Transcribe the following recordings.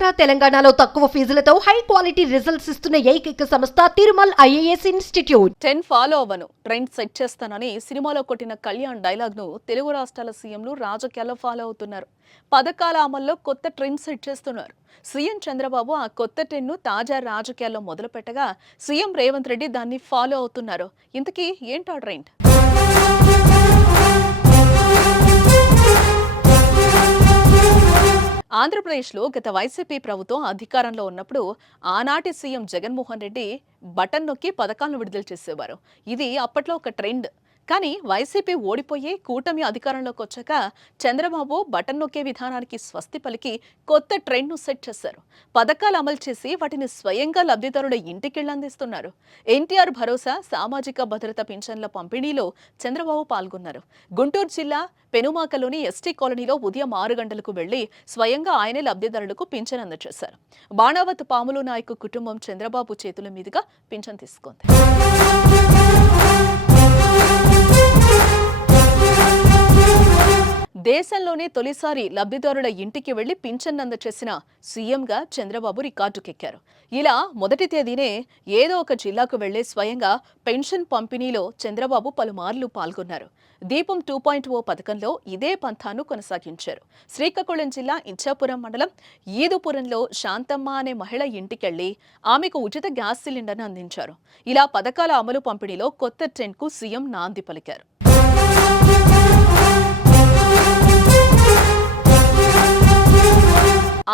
ఆంధ్ర తెలంగాణలో తక్కువ ఫీజులతో high quality results ఇస్తున్న ఏకైక సంస్థ తిరుమల్ ఐఏఎస్ ఇన్స్టిట్యూట్. టెన్ ఫాలో అవ్వను. ట్రెండ్ సెట్ చేస్తానని సినిమాలో కొట్టిన కళ్యాణ్ డైలాగ్ను తెలుగు రాష్ట్రాల సీఎంలు రాజకీయాల్లో ఫాలో అవుతున్నారు. పథకాల అమల్లో కొత్త ట్రెండ్ సెట్ చేస్తున్నారు. సీఎం చంద్రబాబు ఆ కొత్త ట్రెండ్ను తాజా రాజకీయాల్లో మొదలు పెట్టగా సీఎం రేవంత్ రెడ్డి దాన్ని ఫాలో అవుతున్నారు. ఇంతకీ ఏంటా ట్రెండ్ ఆంధ్రప్రదేశ్లో గత వైసీపీ ప్రభుత్వం అధికారంలో ఉన్నప్పుడు ఆనాటి సీఎం జగన్మోహన్ రెడ్డి బటన్ నొక్కి పథకాలను విడుదల చేసేవారు. ఇది అప్పట్లో ఒక ట్రెండ్. కానీ వైసీపీ ఓడిపోయి కూటమి అధికారంలోకి వచ్చాక చంద్రబాబు బటన్ నొక్కే విధానానికి స్వస్తి పలికి కొత్త ట్రెండ్ను సెట్ చేశారు. పథకాలు అమలు చేసి వాటిని స్వయంగా లబ్ధిదారుల ఇంటికెళ్ళి అందిస్తున్నారు. ఎన్టీఆర్ భరోసా సామాజిక భద్రత పింఛన్ల పంపిణీలో చంద్రబాబు పాల్గొన్నారు. గుంటూరు జిల్లా పెనుమాకలోని ఎస్టీ కాలనీలో ఉదయం ఆరు గంటలకు వెళ్ళి స్వయంగా ఆయనే లబ్ధిదారులకు పింఛన్ అందజేశారు. బాణావత్ పాములు నాయకు కుటుంబం చంద్రబాబు చేతుల మీదుగా పింఛన్ తీసుకుంది. దేశంలోనే తొలిసారి లబ్ధిదారుల ఇంటికి వెళ్ళి పింఛన్ అందచేసిన సీఎంగా చంద్రబాబు రికార్డుకెక్కారు ఇలా మొదటి తేదీనే ఏదో ఒక జిల్లాకు వెళ్ళే స్వయంగా పెన్షన్ పంపిణీలో చంద్రబాబు పలుమార్లు పాల్గొన్నారు. దీపం టూ పాయింట్ ఓ పథకంలో ఇదే పంథాను కొనసాగించారు. శ్రీకాకుళం జిల్లా ఇచ్చాపురం మండలం ఈదుపురంలో శాంతమ్మ అనే మహిళ ఇంటికెళ్ళి ఆమెకు ఉచిత గ్యాస్ సిలిండర్ను అందించారు. ఇలా పథకాల అమలు పంపిణీలో కొత్త ట్రెండ్కు సీఎం నాంది పలికారు.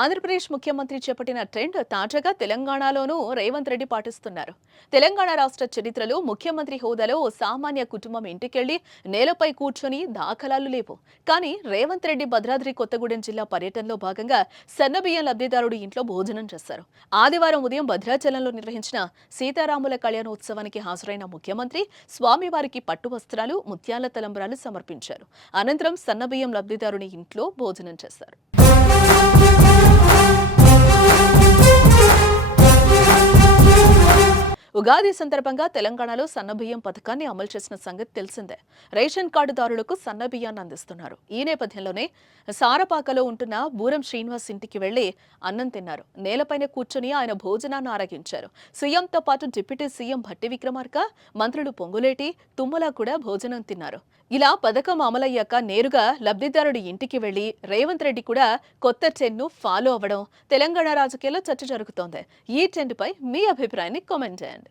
ఆంధ్రప్రదేశ్ ముఖ్యమంత్రి చేపట్టిన ట్రెండ్ తాజాగా తెలంగాణలోనూ రేవంత్ రెడ్డి పాటిస్తున్నారు. తెలంగాణ రాష్ట్ర చరిత్రలో ముఖ్యమంత్రి హోదాలో ఓ సామాన్య కుటుంబం ఇంటికెళ్ళి నేలపై కూర్చొని దాఖలాలు లేవు. కానీ రేవంత్ రెడ్డి భద్రాద్రి కొత్తగూడెం జిల్లా పర్యటనలో భాగంగా సన్నబియ్యం లబ్ధిదారుడి ఇంట్లో భోజనం చేశారు. ఆదివారం ఉదయం భద్రాచలంలో నిర్వహించిన సీతారాముల కళ్యాణోత్సవానికి హాజరైన ముఖ్యమంత్రి స్వామివారికి పట్టు వస్త్రాలు ముత్యాల తలంబరాలు సమర్పించారు. అనంతరం సన్నబియ్యం లబ్ధిదారుని ఇంట్లో భోజనం చేశారు. Thank you. ఉగాది సందర్భంగా తెలంగాణలో సన్నబియ్యం పథకాన్ని అమలు చేసిన సంగతి తెలిసిందే. రేషన్ కార్డుదారులకు సన్నబియ్యాన్ని అందిస్తున్నారు. ఈ నేపథ్యంలోనే సారపాకలో ఉంటున్న బూరం శ్రీనివాస్ ఇంటికి వెళ్ళి అన్నం తిన్నారు. నేలపైన కూర్చొని ఆయన భోజనాన్ని ఆరగించారు. సీఎంతో పాటు డిప్యూటీ సీఎం భట్టి విక్రమార్క మంత్రులు పొంగులేటి తుమ్మలా కూడా భోజనం తిన్నారు. ఇలా పథకం అమలయ్యాక నేరుగా లబ్ధిదారుడి ఇంటికి వెళ్ళి రేవంత్ రెడ్డి కూడా కొత్త ట్రెండ్ను ఫాలో అవ్వడం తెలంగాణ రాజకీయాల్లో చర్చ జరుగుతోంది. ఈ ట్రెండ్పై మీ అభిప్రాయాన్ని కామెంట్ చేయండి.